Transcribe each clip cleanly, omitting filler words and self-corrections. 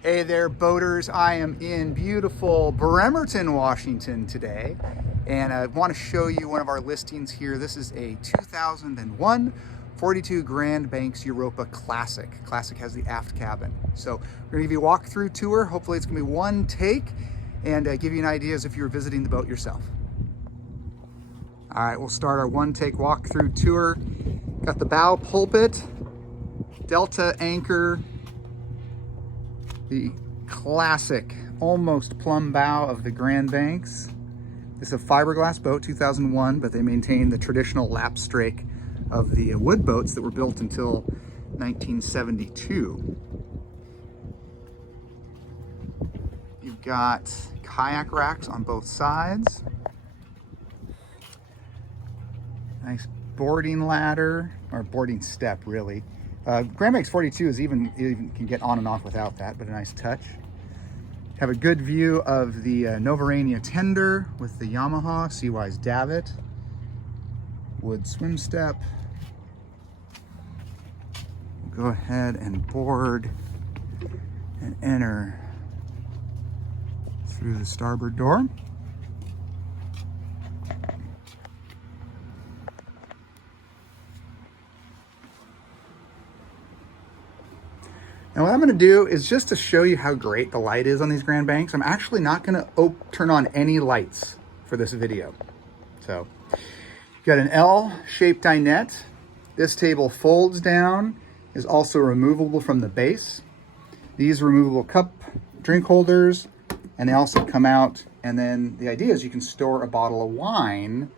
Hey there, boaters. I am in beautiful Bremerton, Washington today, and I want to show you one of our listings here. This is a 2001 42 Grand Banks Europa Classic. Classic has the aft cabin. So we're going to give you a walkthrough tour. Hopefully it's going to be one take and give you an idea as if you were visiting the boat yourself. All right, we'll start our one take walkthrough tour. Got the bow pulpit, Delta anchor, the classic, almost plumb bow of the Grand Banks. This is a fiberglass boat, 2001, but they maintain the traditional lap strake of the wood boats that were built until 1972. You've got kayak racks on both sides. Nice boarding ladder, or boarding step, really. Grand Banks 42 is even can get on and off without that, but a nice touch. Have a good view of the Novarania tender with the Yamaha Seawise davit. Wood swim step. We'll go ahead and board and enter through the starboard door. And what I'm going to do is just to show you how great the light is on these Grand Banks. I'm actually not going to turn on any lights for this video. So you've got an L-shaped dinette. This table folds down, is also removable from the base. These removable cup drink holders, and they also come out. And then the idea is you can store a bottle of wine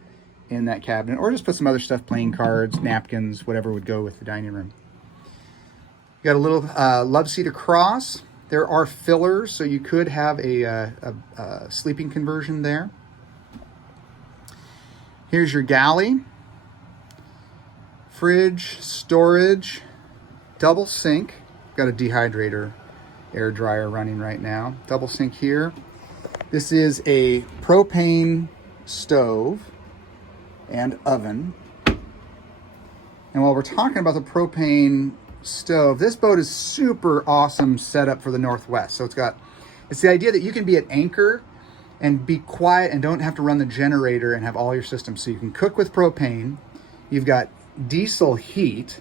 in that cabinet, or just put some other stuff, playing cards, napkins, whatever would go with the dining room. You got a little love seat across. There are fillers, so you could have a sleeping conversion there. Here's your galley. Fridge, storage, double sink. Got a dehydrator, air dryer running right now. Double sink here. This is a propane stove and oven. And while we're talking about the propane stove, this boat is super awesome setup for the Northwest. So it's the idea that you can be at anchor and be quiet and don't have to run the generator and have all your systems. So you can cook with propane. You've got diesel heat,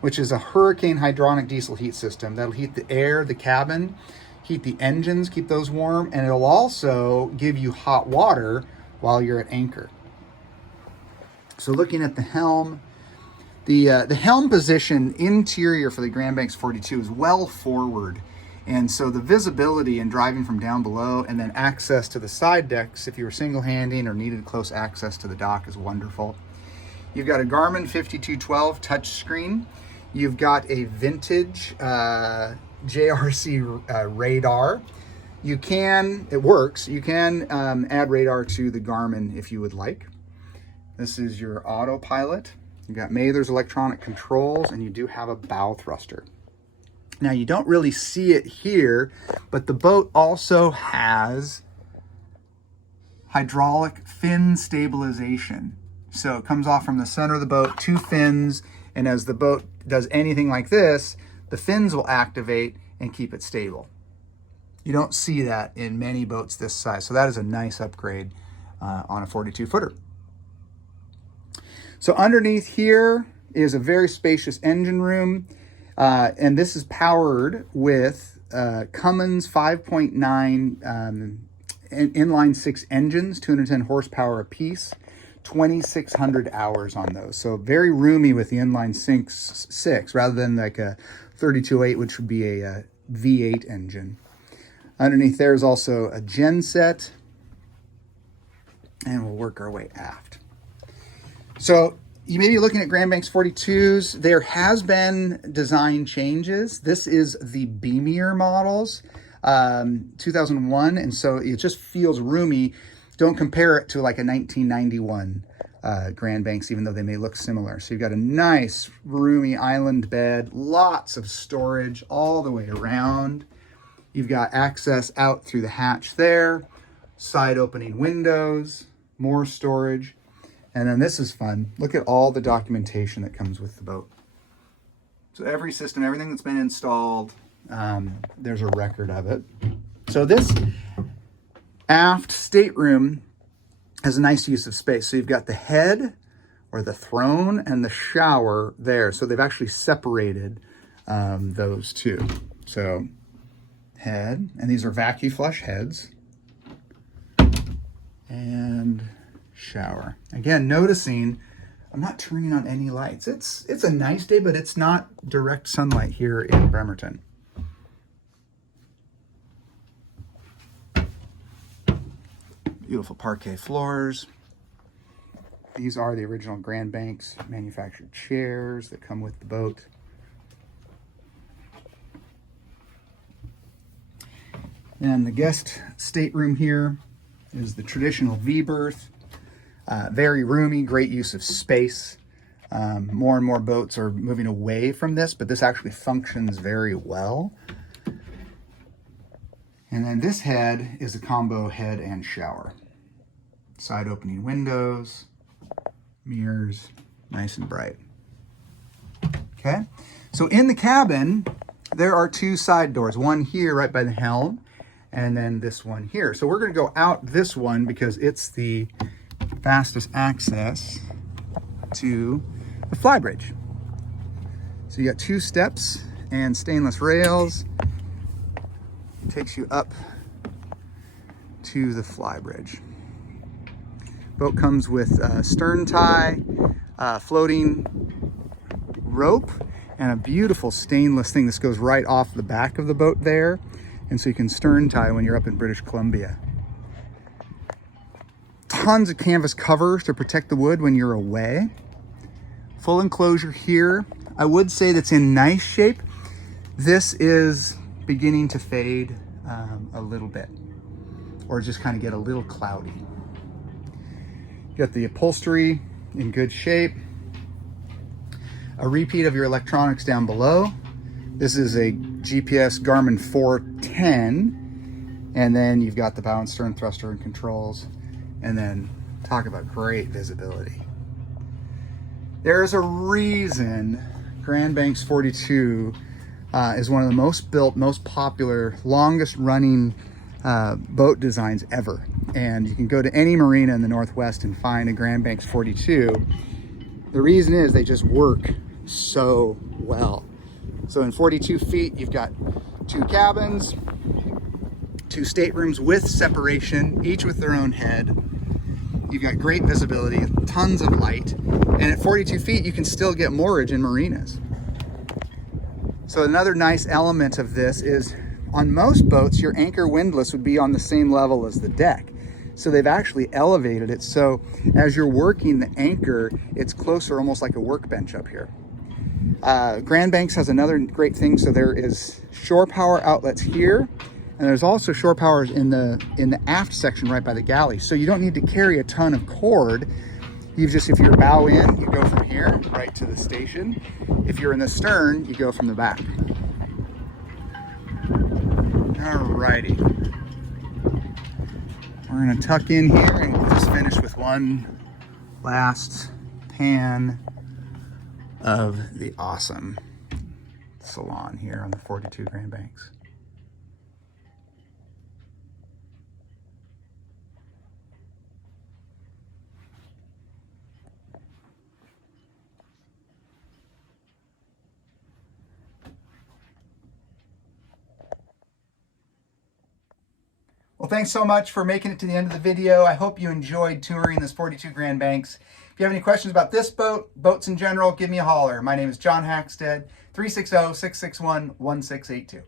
which is a Hurricane hydronic diesel heat system that'll heat the air, the cabin, heat the engines, keep those warm, and it'll also give you hot water while you're at anchor. So looking at the helm, the helm position interior for the Grand Banks 42 is well forward. And so the visibility and driving from down below, and then access to the side decks, if you were single-handing or needed close access to the dock, is wonderful. You've got a Garmin 5212 touchscreen. You've got a vintage JRC radar. It works. You can add radar to the Garmin if you would like. This is your autopilot. You've got Mather's electronic controls, and you do have a bow thruster. Now, you don't really see it here, but the boat also has hydraulic fin stabilization. So it comes off from the center of the boat, two fins, and as the boat does anything like this, the fins will activate and keep it stable. You don't see that in many boats this size, so that is a nice upgrade on a 42-footer. So underneath here is a very spacious engine room, and this is powered with Cummins 5.9 inline 6 engines, 210 horsepower apiece, 2,600 hours on those. So very roomy with the inline 6 rather than like a 32.8, which would be a V8 engine. Underneath there is also a genset, and we'll work our way aft. So you may be looking at Grand Banks 42s. There has been design changes. This is the beamier models, 2001, and so it just feels roomy. Don't compare it to like a 1991 Grand Banks, even though they may look similar. So you've got a nice roomy island bed, lots of storage all the way around. You've got access out through the hatch there, side opening windows, more storage. And then this is fun. Look at all the documentation that comes with the boat. So every system, everything that's been installed, There's a record of it. So this aft stateroom has a nice use of space. So you've got the head or the throne and the shower there. So they've actually separated those two. So head, and these are vacuum flush heads, and shower. Again, noticing I'm not turning on any lights. It's a nice day, but it's not direct sunlight here in Bremerton. Beautiful parquet floors. These are the original Grand Banks manufactured chairs that come with the boat. And the guest stateroom here is the traditional V-berth. Very roomy, great use of space. More and more boats are moving away from this, but this actually functions very well. And then this head is a combo head and shower. Side opening windows, mirrors, nice and bright. Okay, so in the cabin, there are two side doors, one here right by the helm, and then this one here. So we're gonna go out this one because it's the fastest access to the Flybridge. So you got 2 steps and stainless rails. It takes you up to the Flybridge. Boat comes with a stern tie, floating rope, and a beautiful stainless thing. This goes right off the back of the boat there. And so you can stern tie when you're up in British Columbia. Tons of canvas covers to protect the wood when you're away. Full enclosure here. I would say that's in nice shape. This is beginning to fade a little bit, or just kind of get a little cloudy. You got the upholstery in good shape. A repeat of your electronics down below. This is a GPS Garmin 410, and then you've got the bow and stern thruster and controls, and then talk about great visibility. There is a reason Grand Banks 42 is one of the most built, most popular, longest running boat designs ever. And you can go to any marina in the Northwest and find a Grand Banks 42. The reason is they just work so well. So in 42 feet, you've got 2 cabins, 2 staterooms with separation, each with their own head. You've got great visibility, tons of light, and at 42 feet, you can still get moorage in marinas. So another nice element of this is on most boats, your anchor windlass would be on the same level as the deck. So they've actually elevated it. So as you're working the anchor, it's closer, almost like a workbench up here. Grand Banks has another great thing. So there is shore power outlets here, and there's also shore powers in the aft section right by the galley. So you don't need to carry a ton of cord. If you're bow in, you go from here right to the station. If you're in the stern, you go from the back. Alrighty. We're gonna tuck in here and just finish with one last pan of the awesome salon here on the 42 Grand Banks. Well, thanks so much for making it to the end of the video. I hope you enjoyed touring this 42 Grand Banks. If you have any questions about this boat, boats in general, give me a holler. My name is John Hackstead, 360-661-1682.